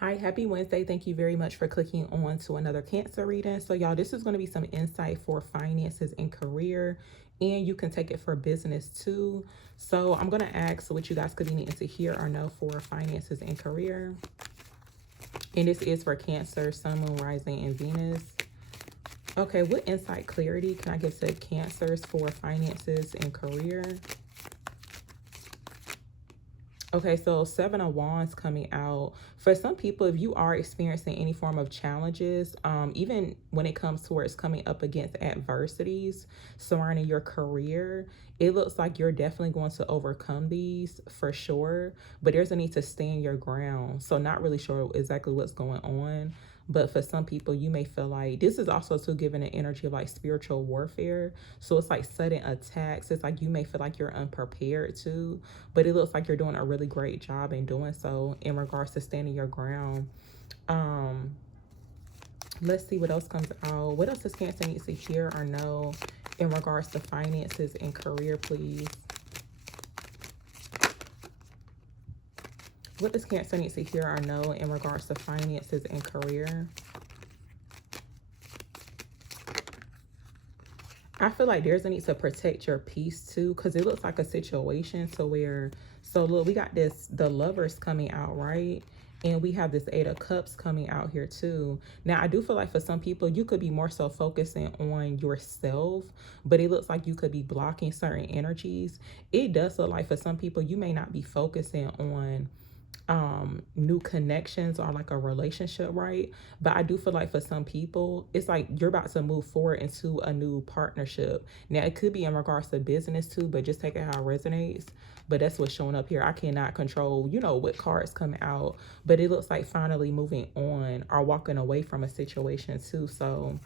Hi, happy Wednesday. Thank you very much for clicking on to another Cancer reading. So, y'all, this is going to be some insight for finances and career, and you can take it for business too. So, I'm going to ask what you guys could be needing to hear or know for finances and career. And this is for Cancer, Sun, Moon, Rising, and Venus. Okay, what insight clarity can I give to Cancers for finances and career? Okay, so Seven of Wands coming out. For some people, if you are experiencing any form of challenges, even when it comes towards coming up against adversities surrounding your career, it looks like you're definitely going to overcome these for sure. But there's a need to stand your ground. So not really sure exactly what's going on. But for some people, you may feel like this is also too given an energy of like spiritual warfare. So it's like sudden attacks. It's like you may feel like you're unprepared too, but it looks like you're doing a really great job in doing so in regards to standing your ground. Um, let's see what else comes out. What else does Cancer need to hear or know in regards to finances and career, please? What does Cancer need to hear or know in regards to finances and career? I feel like there's a need to protect your peace too, because it looks like a situation to where, so look, we got the Lovers coming out, right? And we have this Eight of Cups coming out here too. Now, I do feel like for some people, you could be more so focusing on yourself, but it looks like you could be blocking certain energies. It does look like for some people, you may not be focusing on new connections or like a relationship, right? But I do feel like for some people it's like you're about to move forward into a new partnership. Now it could be in regards to business too, but just take it how it resonates. But that's what's showing up here. I cannot control, what cards come out, but it looks like finally moving on or walking away from a situation too. So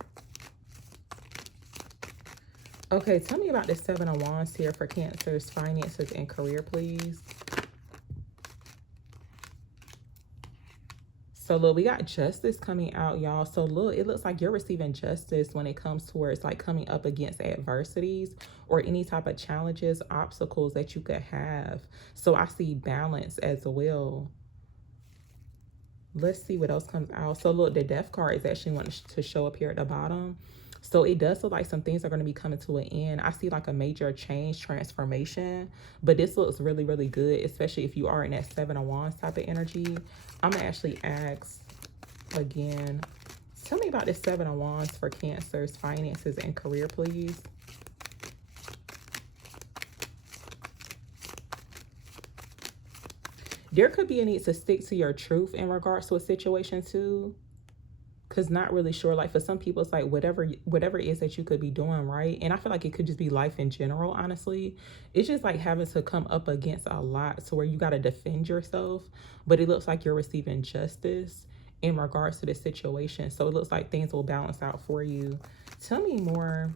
okay, tell me about the Seven of Wands here for Cancer's finances and career, please. So look, we got justice coming out, y'all. So look, it looks like you're receiving justice when it comes towards like coming up against adversities or any type of challenges, obstacles that you could have. So I see balance as well. Let's see what else comes out. So look, the Death card is actually wanting to show up here at the bottom. So it does look like some things are going to be coming to an end. I see like a major change, transformation, but this looks really, really good, especially if you are in that Seven of Wands type of energy. I'm going to actually ask again, tell me about this Seven of Wands for Cancer's finances and career, please. There could be a need to stick to your truth in regards to a situation too. Cause not really sure. Like for some people, it's like whatever it is that you could be doing, right? And I feel like it could just be life in general, honestly. It's just like having to come up against a lot to where you gotta defend yourself. But it looks like you're receiving justice in regards to this situation. So it looks like things will balance out for you. Tell me more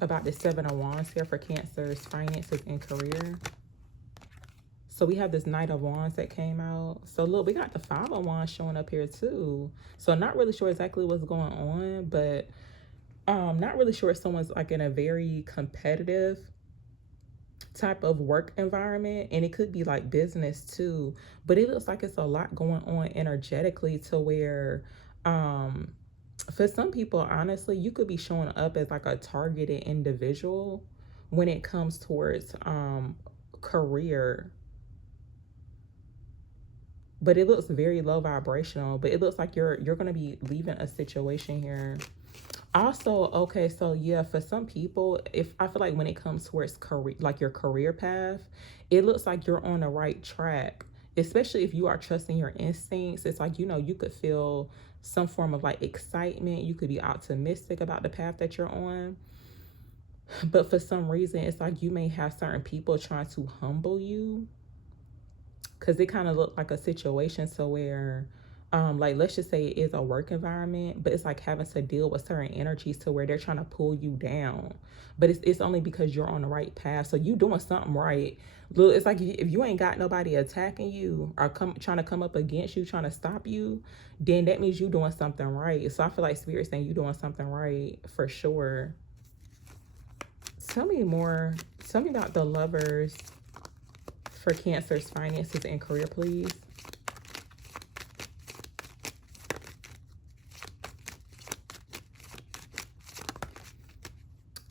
about the Seven of Wands here for Cancer's finances and career. So we have this Knight of Wands that came out. So look, we got the Five of Wands showing up here too. So not really sure exactly what's going on, but not really sure if someone's like in a very competitive type of work environment, and it could be like business too. But it looks like it's a lot going on energetically to where for some people, honestly, you could be showing up as like a targeted individual when it comes towards career, but it looks very low vibrational. But it looks like you're going to be leaving a situation here. Also, okay, so yeah, for some people, if I feel like when it comes towards career, like your career path, it looks like you're on the right track, especially if you are trusting your instincts. It's like, you could feel some form of like excitement. You could be optimistic about the path that you're on. But for some reason, it's like you may have certain people trying to humble you, because it kind of looked like a situation to where like let's just say it is a work environment, but it's like having to deal with certain energies to where they're trying to pull you down, but it's only because you're on the right path, so you doing something right. Look, it's like if you ain't got nobody attacking you or trying to come up against you, trying to stop you, then that means you doing something right. So I feel like Spirit saying you doing something right for sure. Tell me more. Tell me about the Lovers for Cancer's finances and career, please.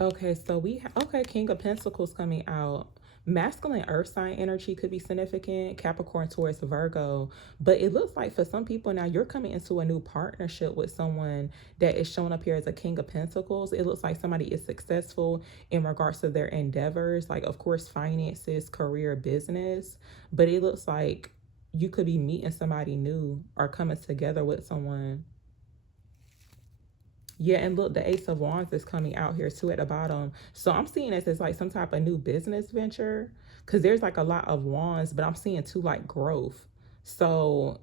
Okay, so we okay, King of Pentacles coming out. Masculine earth sign energy could be significant, Capricorn, Taurus, Virgo. But it looks like for some people now you're coming into a new partnership with someone that is showing up here as a King of Pentacles. It looks like somebody is successful in regards to their endeavors, like of course finances, career, business. But it looks like you could be meeting somebody new or coming together with someone. Yeah, and look, the Ace of Wands is coming out here too at the bottom. So I'm seeing this as like some type of new business venture because there's like a lot of wands, but I'm seeing too like growth. So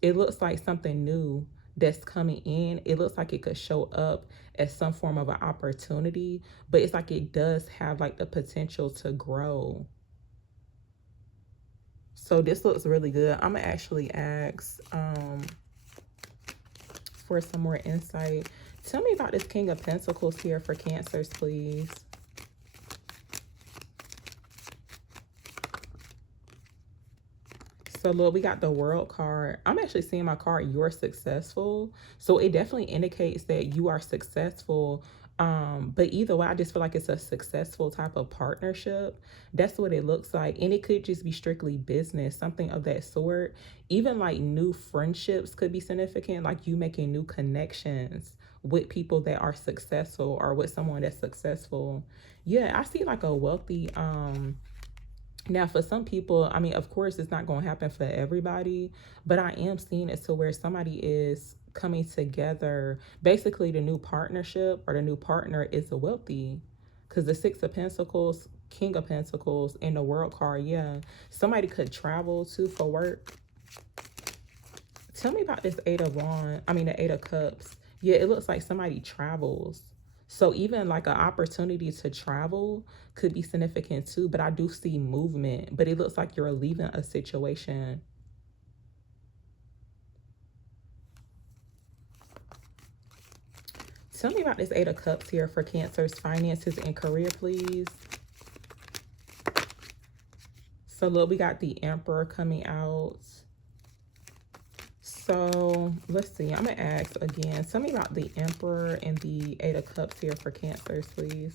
it looks like something new that's coming in. It looks like it could show up as some form of an opportunity, but it's like it does have like the potential to grow. So this looks really good. I'm gonna actually ask for some more insight. Tell me about this King of Pentacles here for Cancers, please. So, Lord, we got the World card. I'm actually seeing my card, you're successful. So it definitely indicates that you are successful. But either way, I just feel like it's a successful type of partnership. That's what it looks like. And it could just be strictly business, something of that sort. Even like new friendships could be significant, like you making new connections with people that are successful or with someone that's successful. Yeah, I see like a wealthy now, for some people, I mean, of course, it's not going to happen for everybody, but I am seeing it to where somebody is coming together. Basically, the new partnership or the new partner is a wealthy, because the Six of Pentacles, King of Pentacles, and the World card, yeah, somebody could travel to for work. Tell me about this Eight of Wands. I mean, the Eight of Cups. Yeah, it looks like somebody travels. So even like an opportunity to travel could be significant too. But I do see movement. But it looks like you're leaving a situation. Tell me about this Eight of Cups here for Cancer's finances and career, please. So look, we got the Emperor coming out. So let's see. I'm going to ask again. Tell me about the Emperor and the Eight of Cups here for Cancers, please.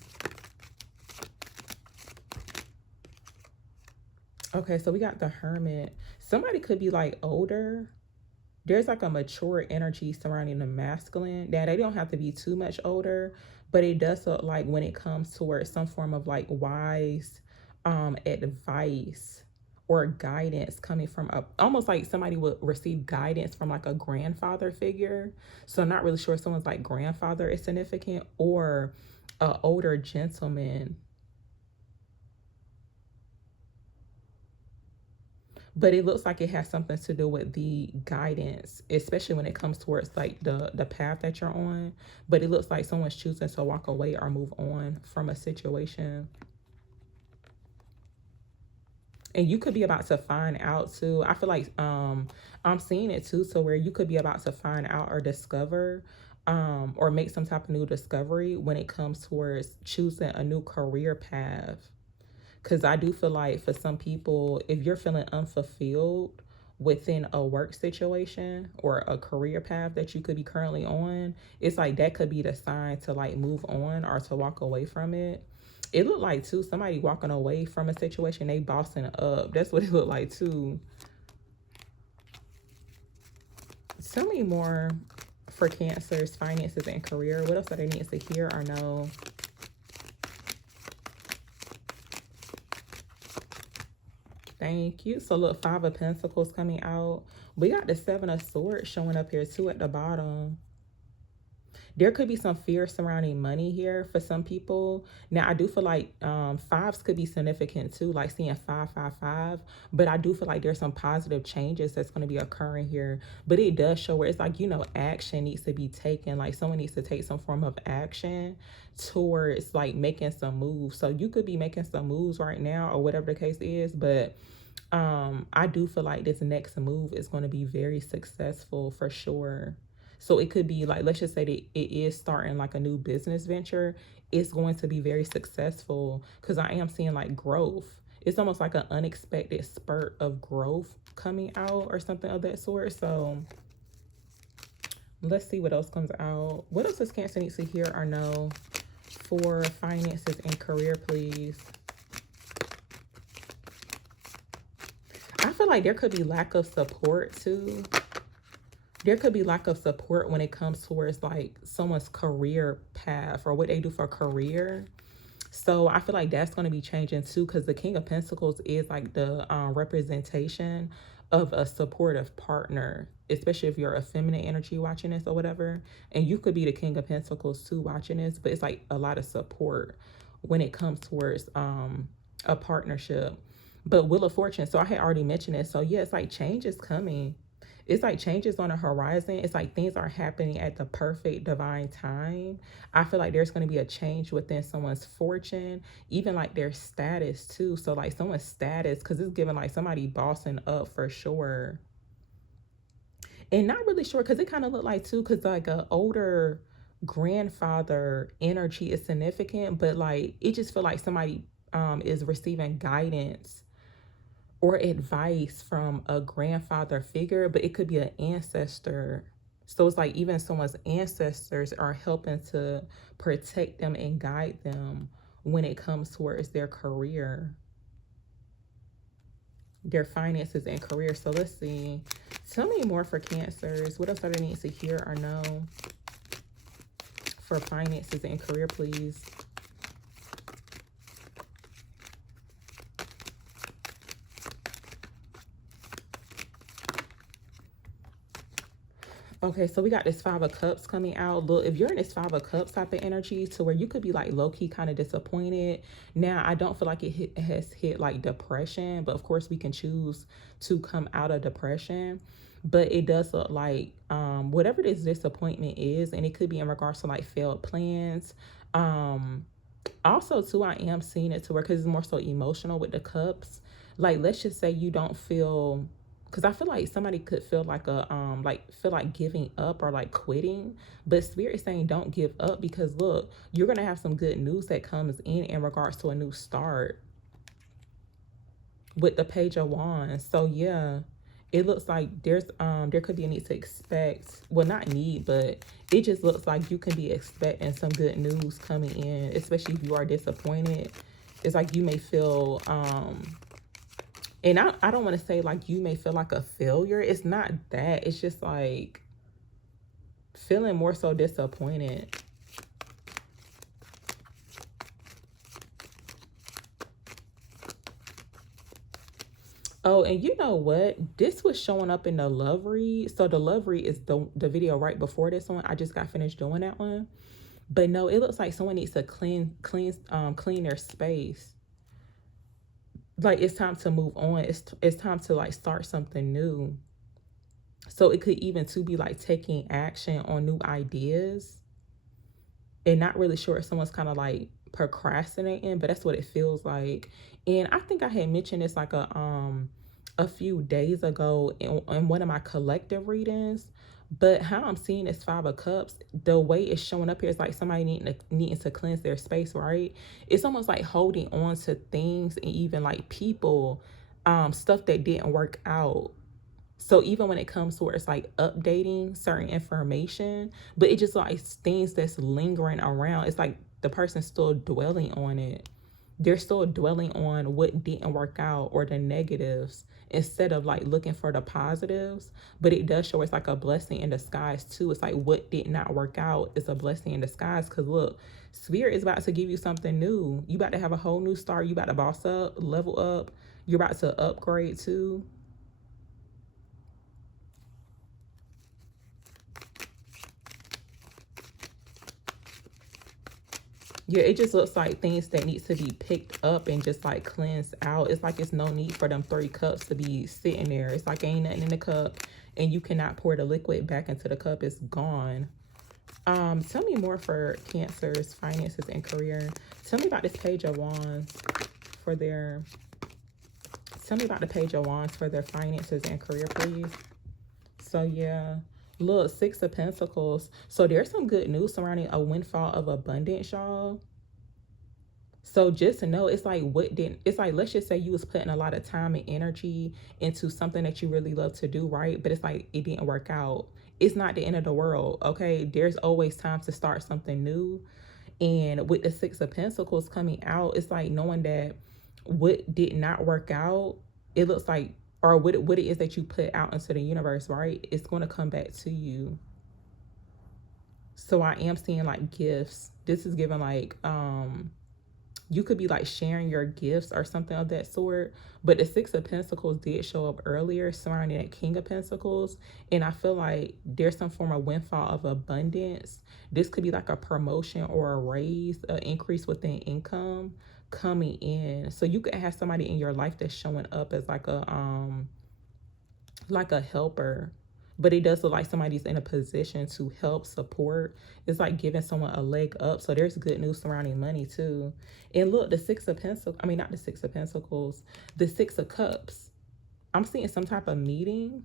Okay, so we got the Hermit. Somebody could be like older. There's like a mature energy surrounding the masculine. That they don't have to be too much older, but it does look like when it comes towards some form of like wise advice or guidance coming from a almost like somebody would receive guidance from like a grandfather figure. So I'm not really sure if someone's like grandfather is significant or a older gentleman. But it looks like it has something to do with the guidance, especially when it comes towards like the path that you're on. But it looks like someone's choosing to walk away or move on from a situation. And you could be about to find out too. I feel like I'm seeing it too, so where you could be about to find out or discover or make some type of new discovery when it comes towards choosing a new career path. Because I do feel like for some people, if you're feeling unfulfilled within a work situation or a career path that you could be currently on, it's like that could be the sign to like move on or to walk away from it. It looked like too, somebody walking away from a situation, they bossing up. That's what it looked like too. Tell me more for Cancer's finances and career. What else do they need to hear or know? Thank you. So look, Five of Pentacles coming out. We got the Seven of Swords showing up here too at the bottom. There could be some fear surrounding money here for some people. Now, I do feel like fives could be significant too, like seeing 555. But I do feel like there's some positive changes that's going to be occurring here. But it does show where it's like, you know, action needs to be taken. Like someone needs to take some form of action towards like making some moves. So you could be making some moves right now or whatever the case is. But I do feel like this next move is going to be very successful for sure. So it could be like, let's just say that it is starting like a new business venture. It's going to be very successful because I am seeing like growth. It's almost like an unexpected spurt of growth coming out or something of that sort. So let's see what else comes out. What else does Cancer need to hear or know For finances and career, please. I feel like there could be lack of support too. There could be lack of support when it comes towards like someone's career path or what they do for career. So I feel like that's going to be changing too, because the King of Pentacles is like the representation of a supportive partner, especially if you're a feminine energy watching this or whatever. And you could be the King of Pentacles too watching this, but it's like a lot of support when it comes towards a partnership. But Wheel of Fortune, so I had already mentioned it. So yeah, it's like change is coming. It's like changes on the horizon. It's like things are happening at the perfect divine time. I feel like there's going to be a change within someone's fortune, even like their status too. So like someone's status, because it's giving like somebody bossing up for sure. And not really sure, because it kind of looked like too, because like a older grandfather energy is significant, but like it just feel like somebody is receiving guidance or advice from a grandfather figure, but it could be an ancestor. So it's like even someone's ancestors are helping to protect them and guide them when it comes towards their career, their finances and career. So let's see. Tell me more for Cancers. What else do they need to hear or know for finances and career, please? Okay, so we got this Five of Cups coming out. Look, if you're in this Five of Cups type of energy to where you could be like low-key kind of disappointed. Now, I don't feel like it has hit like depression, but of course we can choose to come out of depression. But it does look like whatever this disappointment is, and it could be in regards to like failed plans. Also, too, I am seeing it to where, because it's more so emotional with the cups. Like, let's just say you don't feel, because I feel like somebody could feel like feel like giving up or like quitting, but Spirit is saying don't give up, because look, you're gonna have some good news that comes in regards to a new start with the Page of Wands. So yeah, it looks like there could be a need to expect, well, not need, but it just looks like you can be expecting some good news coming in, especially if you are disappointed. It's like you may feel and I don't want to say like you may feel like a failure. It's not that. It's just like feeling more so disappointed. Oh, and you know what? This was showing up in the love read. So the love read is the video right before this one. I just got finished doing that one. But no, it looks like someone needs to clean their space. Like it's time to move on. It's time to like start something new. So it could even to be like taking action on new ideas, and not really sure if someone's kind of like procrastinating, but that's what it feels like. And I think I had mentioned this like a few days ago in one of my collective readings. But how I'm seeing this Five of Cups, the way it's showing up here is like somebody needing to cleanse their space, right? It's almost like holding on to things and even like people, stuff that didn't work out. So even when it comes to where it's like updating certain information, but it just like things that's lingering around, it's like the person's still dwelling on it. They're still dwelling on what didn't work out or the negatives instead of like looking for the positives. But it does show it's like a blessing in disguise too. It's like what did not work out is a blessing in disguise, because look, Spirit is about to give you something new. You about to have a whole new start. You about to boss up, level up. You're about to upgrade too. Yeah, it just looks like things that need to be picked up and just like cleansed out. It's like it's no need for them 3 cups to be sitting there. It's like ain't nothing in the cup and you cannot pour the liquid back into the cup. It's gone. Tell me more for Cancer's finances and career. Tell me about this Page of Wands for their, tell me about the Page of Wands for their finances and career, please. So yeah, look, Six of Pentacles. So there's some good news surrounding a windfall of abundance, y'all. So just to know, it's like what didn't, it's like, let's just say you was putting a lot of time and energy into something that you really love to do, right? But it's like it didn't work out. It's not the end of the world, okay? There's always time to start something new. And with the Six of Pentacles coming out, it's like knowing that what did not work out, it looks like, or what it is that you put out into the universe, right? It's going to come back to you. So I am seeing like gifts. This is giving like, you could be like sharing your gifts or something of that sort. But the Six of Pentacles did show up earlier surrounding that King of Pentacles. And I feel like there's some form of windfall of abundance. This could be like a promotion or a raise, an increase within income coming in. So you could have somebody in your life that's showing up as like a helper, but it does look like somebody's in a position to help support. It's like giving someone a leg up. So there's good news surrounding money too. And look, the Six of Pentacles, I mean, not the Six of Pentacles, the Six of Cups. I'm seeing some type of meeting.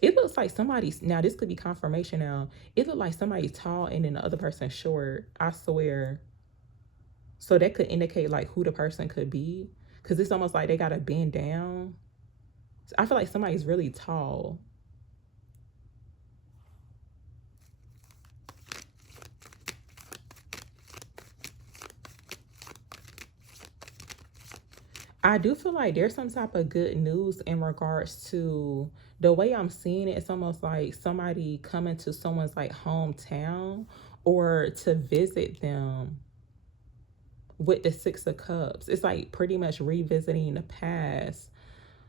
It looks like somebody's, now this could be confirmation now. It looked like somebody's tall and then the other person short. I swear. So that could indicate like who the person could be. Because it's almost like they got to bend down. I feel like somebody's really tall. I do feel like there's some type of good news in regards to the way I'm seeing it. It's almost like somebody coming to someone's like hometown or to visit them with the Six of Cups. It's like pretty much revisiting the past.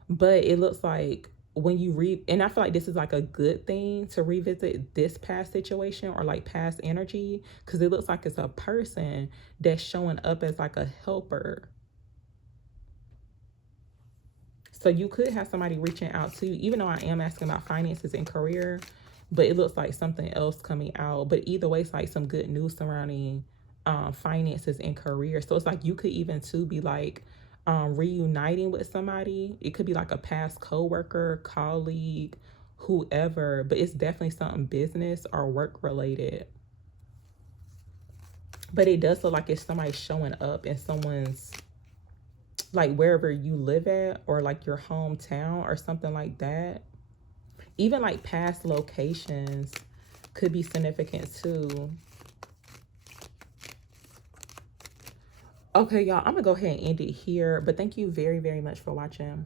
But it looks like when you read, and I feel like this is like a good thing to revisit this past situation or like past energy, because it looks like it's a person that's showing up as like a helper. So you could have somebody reaching out to you, even though I am asking about finances and career, but it looks like something else coming out. But either way, it's like some good news surrounding finances and career. So it's like you could even too be like reuniting with somebody. It could be like a past coworker, colleague, whoever, but it's definitely something business or work related. But it does look like it's somebody showing up in someone's, like wherever you live at, or like your hometown or something like that. Even like past locations could be significant too. Okay, y'all, I'm gonna go ahead and end it here, but thank you very, very much for watching.